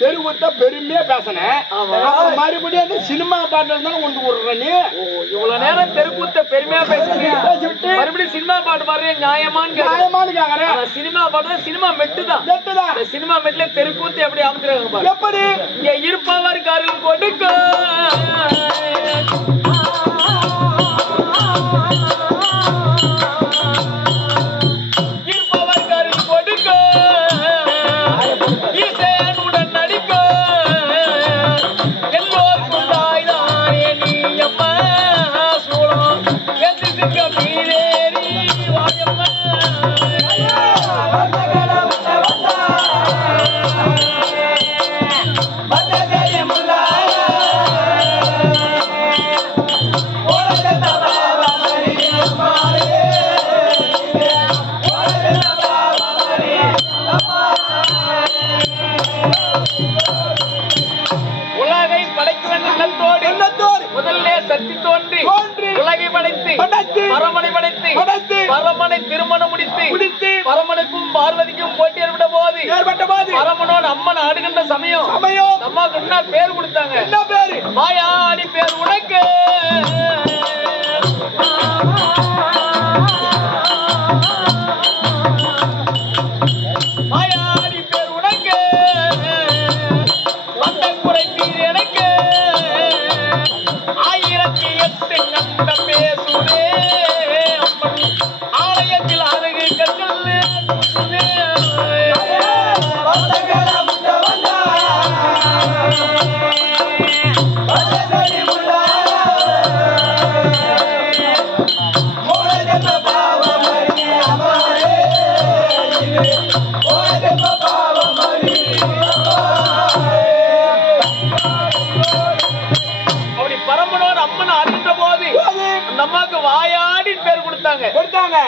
தெருவுத்த பெருமையா பேசினேன் மறுபடியும் சினிமா பாட்டு இருந்தாலும் கொண்டு விடுற நீ. இவ்வளவு நேரம் தெருக்கூத்த பெருமையா பேசிவிட்டு. மறுபடியும் சினிமா பாட்டு பாடுறீங்க நியாயமான்னு கேக்குறேன். நியாயமானு கேக்குறேன் சினிமா பாட்டு சினிமா மெட்டு தான். நெட்டுதான் இந்த சினிமா மெட்ல தெருக்கூத்து எப்படி அமைச்சிருக்காங்க எப்படி? இங்க இருப்பவர் காரில் கொடுக்க. பார்வதிக்கும் போட்டி ஏற்பட்ட போது. ஏற்பட்ட போது. பரமனோடு அம்மன் ஆடுகின்ற சமயம். சமயம். அம்மாவுக்கு என்ன பேர் கொடுத்தாங்க. என்ன பேரு? மாயாடி பேர் உனக்கு.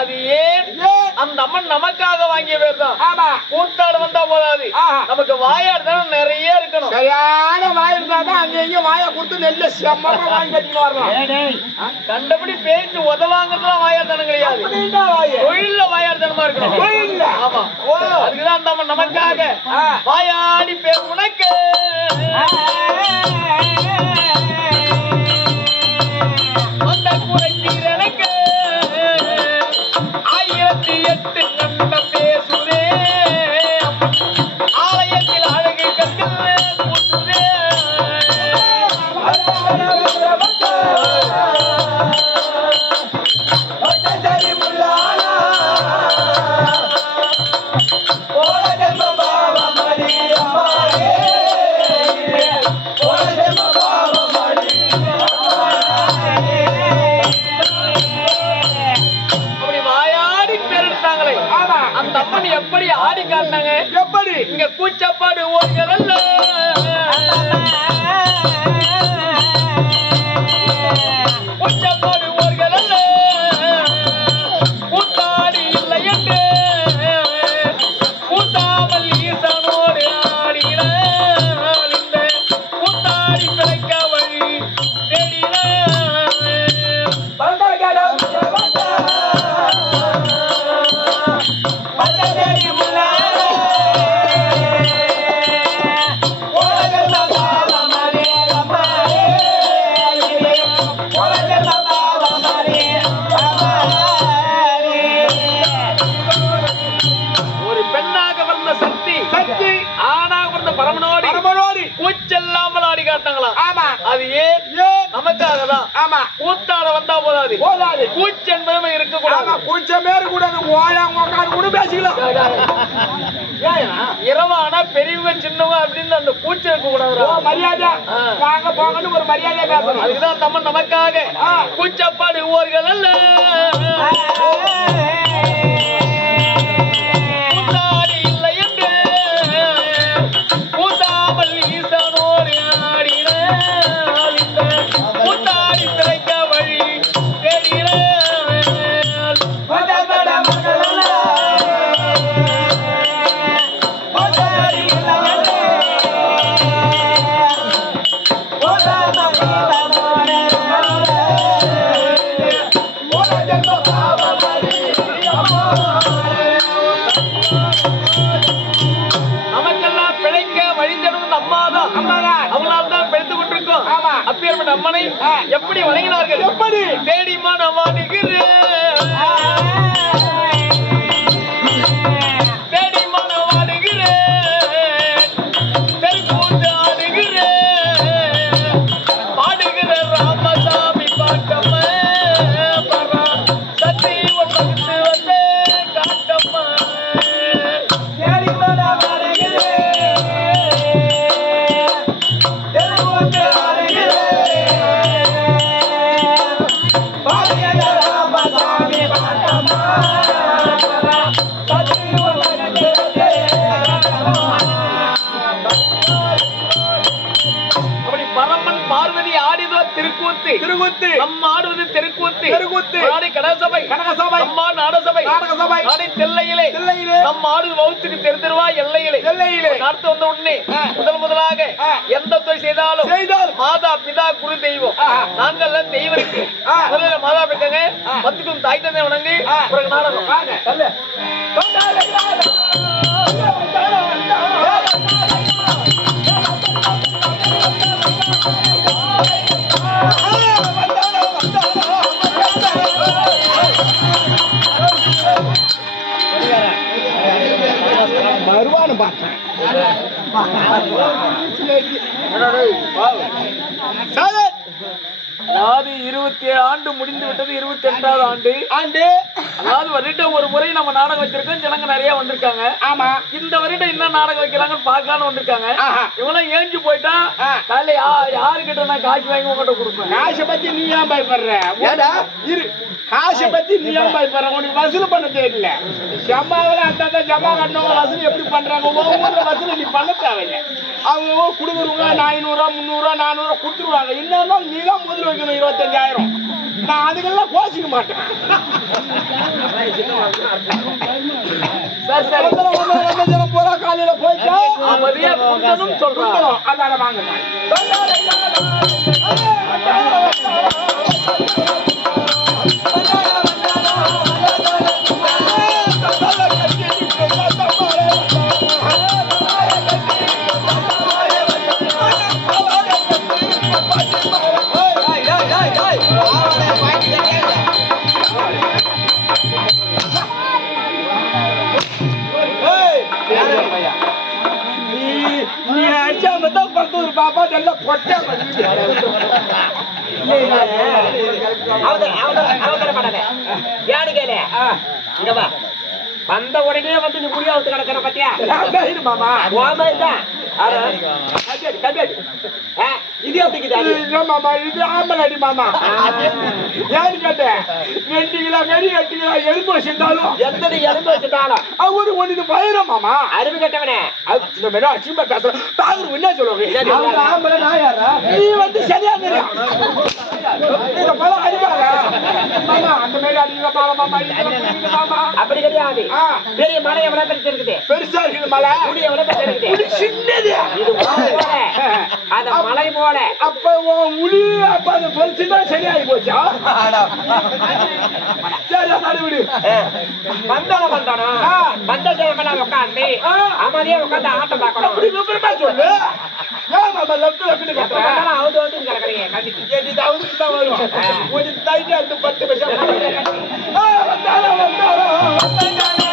அது ஏன்? அந்த அம்மன் நமக்காக வாங்கிய பேர் தான். ஆமா. கூத்தாடு வந்தா போதாது. நமக்கு வாயாடு தானே நிறைய இருக்கணும். சரியான வாய் இருந்தாதான் அங்க இங்க வாயை கொடுத்து நெல்ல செம்மமா வாங்கி கட்டிட்டு வரலாம். கண்டபடி பேச்சு உதவாங்கிறதுலாம் வாயாடு தானே கிடையாது தொழில்ல வாயாடு தானமா இருக்கணும்? ஆமா. அதுக்குதான் அந்த அம்மன் நமக்காக. வாயாடி பேர் உனக்கு. ஆடி காட்டினாங்க? எப்படி? இங்க கூச்சப்பாடு ஓடுகிறல்ல நமக்காக தான் ஆமா. கூத்தாட வந்தா போதாது. போதாது. கூச்சு என்பதும் ஆமா இருக்கக்கூடாது கொஞ்சம் பேரு கூட ஓயாங்க உட்காந்து கூட பேசிக்கலாம் இரவானா பெரியவங்க சின்னவங்க அப்படின்னு அந்த கூச்சு இருக்க கூடாது மரியாதை. வாங்க போங்கன்னு ஒரு மரியாதையா பேசணும். அதுக்குதான் நம்ம நமக்காக. கூச்சப்பாடு ஊர்கள் அல்ல திருக்கூத்து திருக்கூத்து நம்ம ஆடுவது தெருக்கூத்து தெருக்கூத்து. நாடி கடசபை கனகசபை நம்ம நாடசபை. நாடகசபை. நாடி தெல்லையிலே. தில்லையிலே. நம்ம ஆடுவது வகுத்துக்கு தெரு தெருவா எல்லையிலே. எல்லையிலே. நடத்து வந்த உடனே. முதல் முதலாக. எந்த தொழில் செய்தாலும் செய்தால் மாதா பிதா குரு தெய்வம். ஆ. நாங்கள்லாம் தெய்வம் இருக்கு. முதல்ல மாதா ஆ. பத்துக்கும் தாய் தந்தை வணங்கு. பிறகு நாடகம். சரி. அதாவது இருபத்தி ஏழு ஆண்டு முடிந்து விட்டது இருபத்தி எட்டாவது ஆண்டு. ஆண்டு. அதாவது வருடம் ஒரு முறை நம்ம நாடகம் வச்சிருக்கோம் ஜனங்க நிறைய வந்திருக்காங்க. ஆமா. இந்த வருடம் என்ன நாடகம் வைக்கிறாங்கன்னு பார்க்கலான்னு வந்திருக்காங்க. ஆஹா. இவங்களாம் ஏஞ்சி போயிட்டா ஆ. காலையில யா யாருக்கிட்ட நான் காசு வாங்கி உங்ககிட்ட கொடுப்பேன்? காசை பத்தி நீ ஏன் பயப்படுற? ஏடா. இரு. காசை பத்தி நீ ஏன் பயப்படுற? உனக்கு வசூல் பண்ண தெரியல. ஜமாவில் அந்த ஜமா கட்டினவங்க வசூல் எப்படி பண்றாங்க? ஒவ்வொரு வசூல் நீ பண்ண தேவையில்லை. அவங்க கொடுக்குறவங்க ஐநூறுரூவா முந்நூறுரூவா நானூறுரூவா கொடுத்துருவாங்க. இன்னும் நீ தான் முதல் வைக்கணும் இருபத்தஞ்சாயிரம். நான் அதுக்கெல்லாம் கோச்சிக்க மாட்டேன். சரி சரி. ஜனம் பூரா காலையில போயிட்டா? கொடுக்கணும். அதால வாங்க. ஒரு பாப்பா நல்லா கொட்டா வந்த உடனே வந்து நீ முடியாவது கிடக்கிற பத்தியா? மாமா. ஓமை தான் கண்டியாடி கண்டியாடி இது இல்ல மாமா? இது ஆம்பளடி மாமா? ஏன்னு கேட்டேன்? ரெண்டு கிலோ கறி எட்டு கிலோ எலும்பு வச்சிருந்தாலும். எத்தனை எலும்பு வச்சுட்டாலும் அவரு ஒண்ணு பயிரம் மாமா. அறிவு கட்டவனே. இந்த மாதிரி பேசுறேன். என்ன சொல்லுவாங்க ஆம்பளை நீ வந்து சரியா இந்த பழம் அடிக்காத மாமா அந்த மாதிரி அடிக்கிற மாமா மாமா மாமா. அப்படி கிடையாது. ஆ. பெரிய மலை எவ்வளவு பெருசு இருக்குது. பெருசா இருக்குது மலை. எவ்வளவு பெருசு இருக்குது. சின்னது. மலை போல. அந்த மலை போல. அப்ப உன் உளி அப்ப அந்த சரியாகி போச்சா? சரி அதை விடு. வந்தாலும் வந்தானோ. வந்த ஜனமெல்லாம் உட்காந்து ஆ. அமைதியா உட்காந்து ஆட்டம் பார்க்கணும். அப்படி சொல்லு. கொஞ்சம் இருந்து பத்து பைசா ஆ, வந்தாரா, வந்தாரா, வந்தாரா,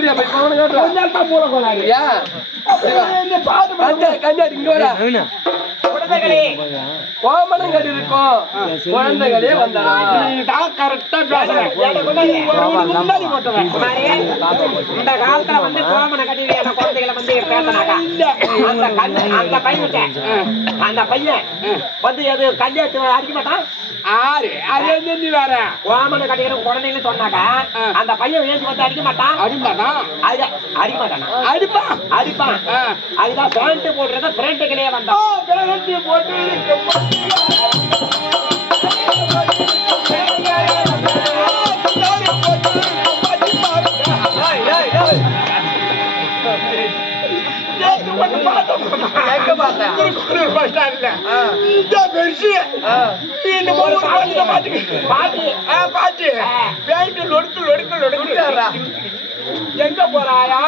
கொஞ்ச நேரம் தான் மூளை கோளாறு. அப்படியே இந்த பாட்டு பாடு. குழந்தைகளே நீ தான் correct ஆ பேசுற. ஏன்டா கொண்டாடி? ஒரு உனக்கு முன்னாடி போட்டவன். குமாரி, இந்த காலத்துல வந்து கோமனை கட்டி அந்த குழந்தைகளை வந்து பேசினாக்கா? அந்த கண்ணு அந்த பையன் வந்து எது கல்யாணத்து அடிக்க மாட்டான்? ஆறு. அது என்ன நீ வேற. கட்டிக்கிற குழந்தைங்கன்னு சொன்னாக்கா அந்த பையன் ஏஞ்சி வந்து அடிக்க மாட்டான்? அடிமாடா அது அடிக்க மாட்டானா? அடிப்பா அடிப்பான். ஆ. அதுதான் பேண்ட் போடுறத ஃப்ரெண்டுகளே வந்தான். போட்டு. பாட்டு. பேண்ட் லொடுக்கு லொடுக்கு லொடுக்கு எங்க போறாயா?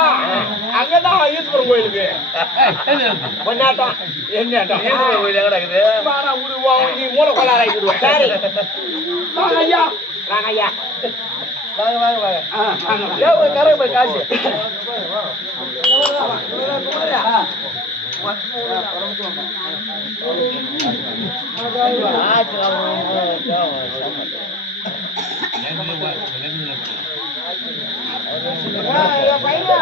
அங்கதான் ஈஸ்வரன் கோயிலுக்கு. பொன்னாட்டம். என்னட்டம் கோயில் இருக்குது? வாடா, விடுவோம் நீ மூளை கொள்ளாத ஆக்கிடுவோம் சரி. வாங்க ஐயா வாங்க. ஐயா வாங்க வாங்க. வாங்க கரை போய் காசு. பையனா.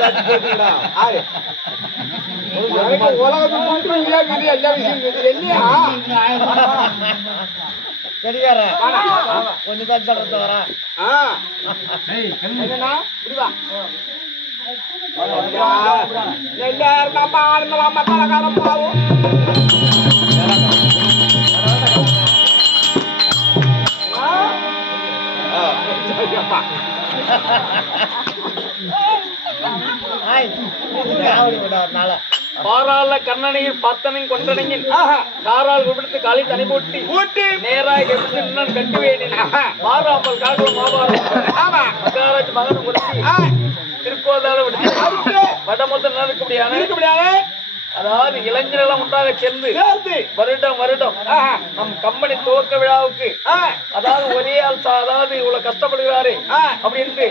சிந்தாட்டி போட்டுடா ஆறு உலகத்துக்கு மட்டும் இருக்குது எல்லா விஷயம் இருக்குது இல்லையா கடிகார கொஞ்சம் தான் சொல்றது வரேன் ஆ. என்னண்ணா? இப்படி வா. எல்லாரும் நம்ம ஆளுங்களாம் மத்தாளக்காரன் பாவம். ஆ? பாராள கண்ணனையில் பத்தனையும் கொன்றனையின். காரால் விடுத்து காலி தனி போட்டி ஊட்டி. நேராக எடுத்து இன்னும் கட்டுவேன். மாறாமல் காட்டும் மாபாரம். மகாராஜ். திருக்கோதால விடுத்து அடுத்து. வடமொத்த நடக்கக்கூடியான இருக்க முடியாது. அதாவது இளைஞர்கள் ஒன்றாக சேர்ந்து. வருடம் வருடம். நம் கம்பெனி துவக்க விழாவுக்கு. அதாவது ஒரே ஆள் அதாவது இவ்வளவு கஷ்டப்படுகிறாரு. அப்படின்ட்டு.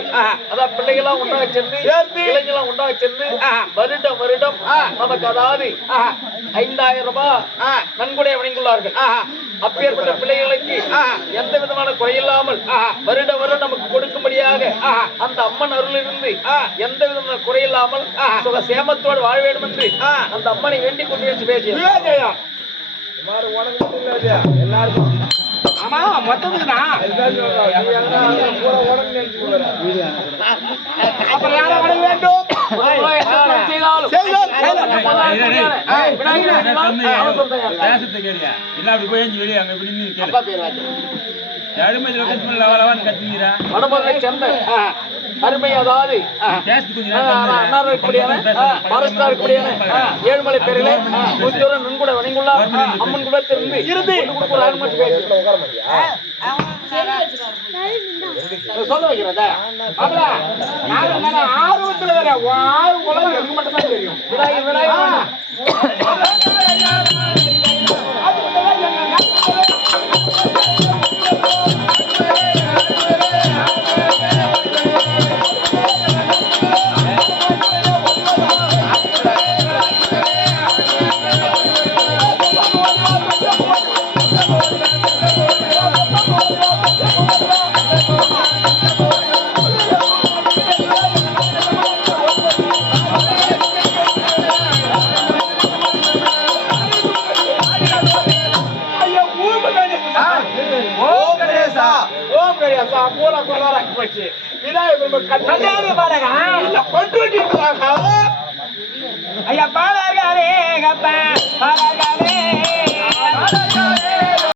அதான் பிள்ளைகளாம் ஒன்றாக சேர்ந்து சேர்த்து. இளைஞர்களாம் ஒன்றாக சேர்ந்து. வருடம் வருடம். நமக்கு அதாவது. ஐந்தாயிரம் ரூபாய். நன்கொடை வழங்கியுள்ளார்கள். அப்பேற்பட்ட பிள்ளைகளுக்கு. எந்த விதமான குறையில்லாமல். வருட வருடம் நமக்கு கொடுக்கும்படியாக. அந்த அம்மன் அருள் இருந்து. எந்த விதமான குறையில்லாமல். சுக சேமத்தோடு வாழ வேண்டும் என்று. அந்த அம்மனை வேண்டிக் கொண்டு இல்ல அது, எல்லாருக்கும் ஆமா மொத்தத்துக்கு தான் அப்புறம் யாரை வர வேண்டும் செய்தாலும் செய்தால், செய்தால். பேசத்து கேளியா இல்ல அப்படி போய் எஞ்சி வெளியே அங்க இப்படி நின்னு கேளு. யாருமே இதுல கட்சி பண்ணல லவலவான்னு கத்திக்கிறா வடமதுரை சேர்ந்த அருமை அதாவது பேசத்து கொஞ்ச நேரம் அன்னார் இருக்கக்கூடியான பாரஸ்டார் இருக்கக்கூடியான ஏழுமலை தெருவிலே கொஞ்சம் நன்கூட வணங்குள்ளார். அம்மன் கூட திருந்து இருந்து பேசி சொல்ல வைக்கிறதா? ஆர்வத்துல உலகம் எனக்கு மட்டும் தான் தெரியும் ప్రజాని